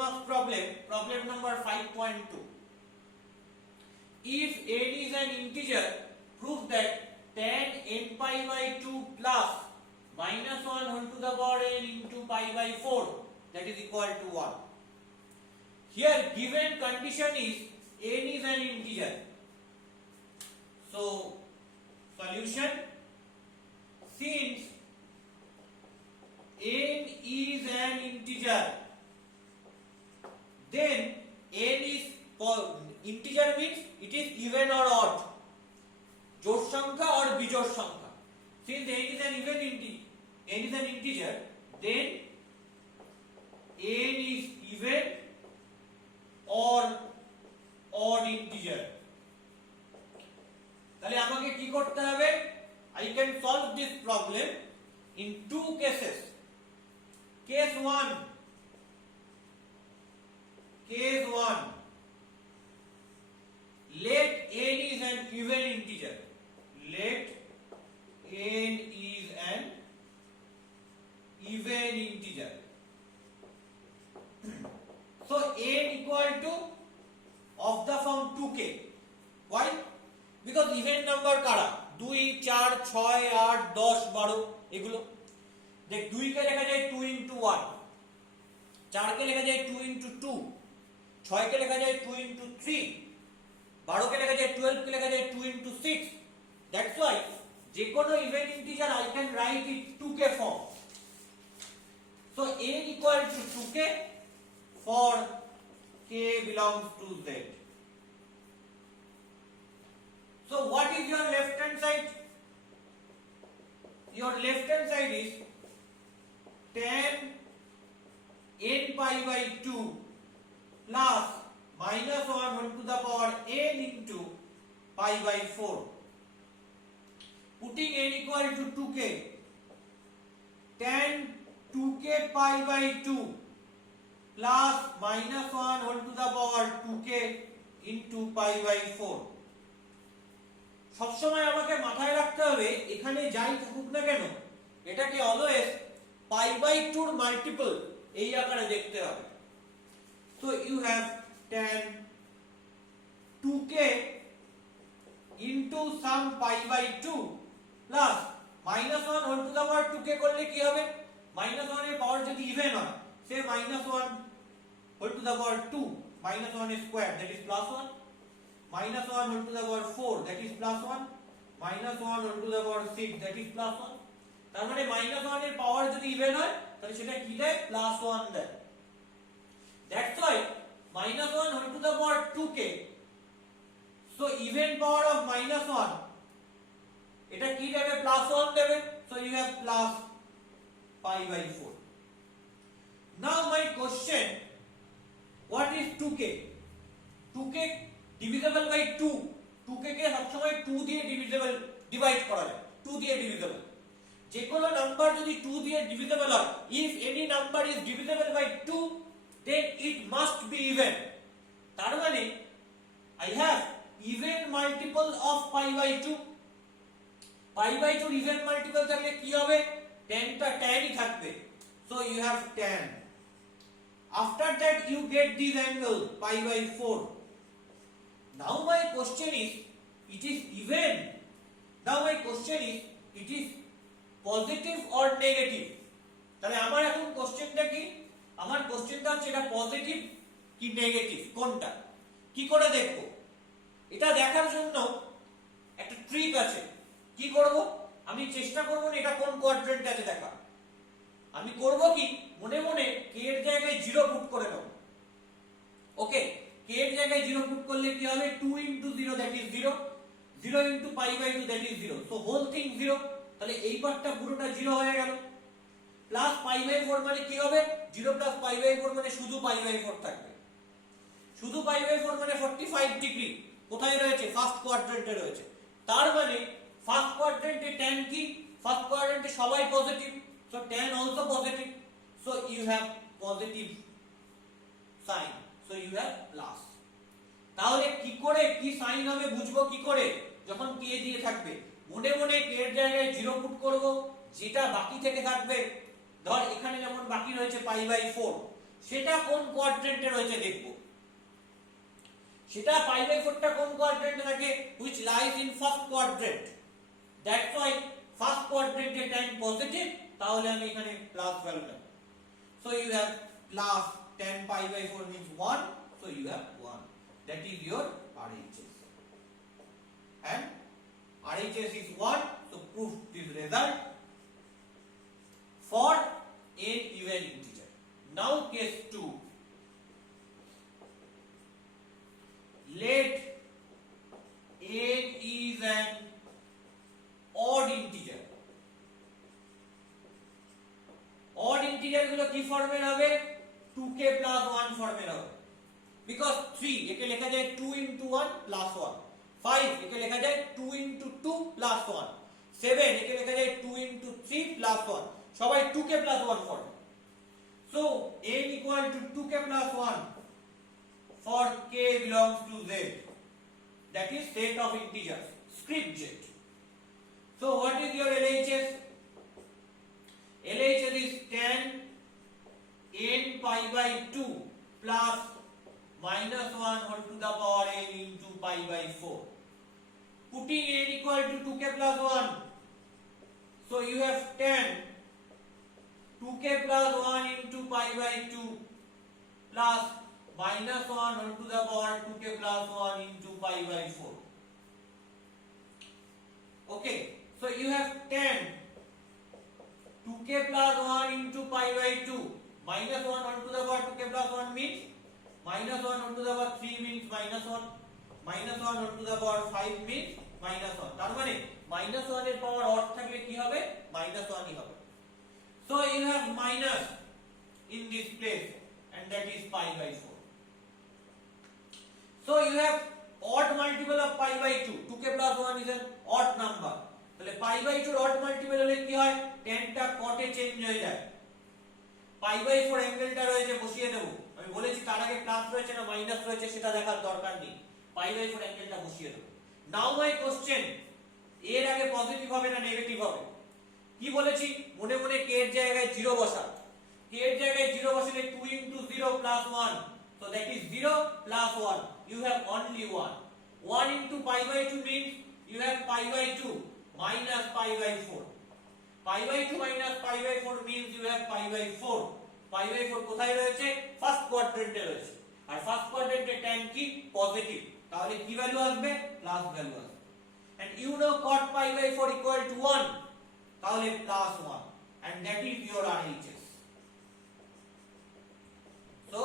marks problem number 5.2. If n is an integer, prove that tan n pi by 2 plus minus 1 whole to the power n into pi by 4 that is equal to 1. Here given condition is n is an integer. So solution, since n is an integer, then n is integer means it is even or odd, जोड़ संख्या और बिजोड़ संख्या. Since n is an integer, then n is even or odd integer. তাহলে আমাকে কি করতে হবে? I can solve this problem in two cases. Case 1, let n is an even integer. Let n is an even integer. So n equal to of the form 2k. Why? Because even number কারা 2 4 6 8 10 12 এগুলো দেখ 2 কে লেখা যায় 2 into 1, 4 কে লেখা যায় 2 into 2, 6 কে লেখা যায় 2 into 3, 12 কে লেখা যায় 12 কে লেখা যায় 2 into 6. That's why যে কোনো even integer I can write it 2k form. So n equal to 2k for k belongs to z. So what is your left hand side? Your left hand side is tan n pi by 2 plus minus 1 whole to the power n into pi by 4. Putting n equal to 2k, tan 2k pi by 2 plus minus 1 whole to the power 2k into pi by 4. সবসময় আমাকে মাথায় রাখতে হবে এখানে যাই থাকুক না কেন এটাকে অলওয়েজ পাই বাই 2 এর মাল্টিপল এই আকারে দেখতে হবে. So you have tan 2k into some pi by 2 plus minus 1 whole to the power 2k করলে কি হবে? minus 1 এর পাওয়ার যদি ইভেন হয় সে minus 1 whole to the power 2 minus 1 square that is plus 1, minus 1 whole to the power 4 that is plus 1, minus 1 whole to the power 6 that is plus 1. তার মানে minus 1 এর পাওয়ার যদি ইভেন হয় তাহলে সেটা কি দেয়? plus 1 দেয়. That's why minus 1 whole to the power 2k, so even power of minus 1 এটা কি দেবে? plus 1 দেবে. So you have plus pi by 4. Now my question, what is 2k? 2k divisible by 2. 2k কে সবসময় 2 দিয়ে divide করা যায়, 2 দিয়ে divisible. যে কোনো নাম্বার যদি 2 দিয়ে ডিভিজিবল হয়, if any number is divisible by 2 then it must be even. তার মানে I have even multiple of pi by 2. pi by 2 even multiple থাকলে কি হবে? tan টা tan ই থাকবে. So you have tan. After that you get this angle pi by 4. Now my question is, it is even. Now my question is, it is positive or negative? তাহলে আমার এখন কোশ্চেনটা কি? আমার কোশ্চেনটা হচ্ছে এটা পজিটিভ কি নেগেটিভ কোনটা? কি করে দেখব? এটা দেখার জন্য একটা ট্রিক আছে. কি করব? আমি চেষ্টা করব না এটা কোন কোয়াড্রেন্টে আছে দেখা. আমি করব কি মনে মনে k এর জায়গায় 0 পুট করে নেব. ওকে, k এর জায়গায় 0 পুট করলে কি হবে? 2 into 0 that is 0, 0 into pi by 2 that is 0. So whole thing 0. তাহলে এই পার্টটা পুরোটা 0 হয়ে গেল. প্লাস pi by 4 মানে কি হবে? 0 plus pi by 4 মানে শুধু pi by 4 থাকবে. শুধু pi by 4 মানে 45 ডিগ্রি কোথায় রয়েছে? ফার্স্ট কোয়াড্রেন্টে রয়েছে. তার মানে ফার্স্ট কোয়াড্রেন্টে tan কি? ফার্স্ট কোয়াড্রেন্টে সবাই positive. So tan also positive. So you have positive sign. So you have plus. তাহলে কি করে কি সাইন হবে বুঝবো কি করে? যখন k দিয়ে থাকবে মনে মনে k এর জায়গায় 0 পুট করব, যেটা বাকি থেকে থাকবে ধর এখানে যেমন বাকি রয়েছে পাই বাই 4, সেটা কোন কোয়াড্রেন্টে রয়েছে দেখব। সেটা পাই বাই 4 টা কোন কোয়াড্রেন্টে থাকে, which lies in first quadrant. That's why first quadrant A tan positive, তাহলে আমি এখানে প্লাস ভ্যালু নেব। So you have plus tan pi by 4 means 1, so you have 1. That is your RHS. And RHS is 1, so prove this result for n even integer. Now case 2. Let n is an odd integer. Odd integer গুলো কি ফর্মের হবে, 2k plus 1 ফর্মের হবে, because 3 একে লেখা যায় 2 into 1 plus 1, 5 একে লেখা যায় 2 into 2 plus 1, 7 একে লেখা যায় 2 into 3 plus 1, সবাই 2k plus 1 form. So n equal to 2k plus 1 for k belongs to z, that is set of integers, script z. So what is your LHS? LHS is tan n pi by 2 plus minus 1 whole to the power n into pi by 4. Putting n equal to 2k plus 1, so you have tan 2k plus 1 into pi by 2 plus minus 1 whole to the power 2k plus 1 into pi by 4. Okay, so you have tan 2k plus 1 into pi by 2 minus 1 whole to the power 2k plus 1 means minus 1 whole to the power 3 means minus 1, minus 1 whole to the power 5 means minus 1, তার মানে minus 1 এর পাওয়ার odd থাকলে কি হবে, minus 1 ই হবে। So you have minus in this place and that is pi by 4. So you have odd multiple of pi by 2, 2k plus 1 is an odd number, তাহলে pi by 2 এর odd multiple হলে কি হয়, tan টা cot এ change হয়ে যায়, pi by 4 অ্যাঙ্গেলটা রয়েছে বসিয়ে দেব, আমি বলেছি তার আগে প্লাস রয়েছে না মাইনাস রয়েছে সেটা দেখার দরকার নেই, pi by 4 অ্যাঙ্গেলটা বসিয়ে দেব। নাও মাই কোশ্চেন, এর আগে পজিটিভ হবে না নেগেটিভ হবে, কি বলেছি মনে মনে k এর জায়গায় 0 বসা, k এর জায়গায় 0 বসালে 2 into 0 plus 1, so that is 0 plus 1, you have only 1, 1 into pi by 2 means you have pi by 2 minus pi by 4, pi by 2 minus pi by 4 means you have pi by 4, pi by 4 কোথায় রয়েছে, first কোয়াড্রেন্টে রয়েছে, আর first কোয়াড্রেন্টে tan কি positive, তাহলে কি value আসবে, plus value আসবে, and you know cot pi by 4 equal to 1, তাহলে plus 1, and that is your RHS. So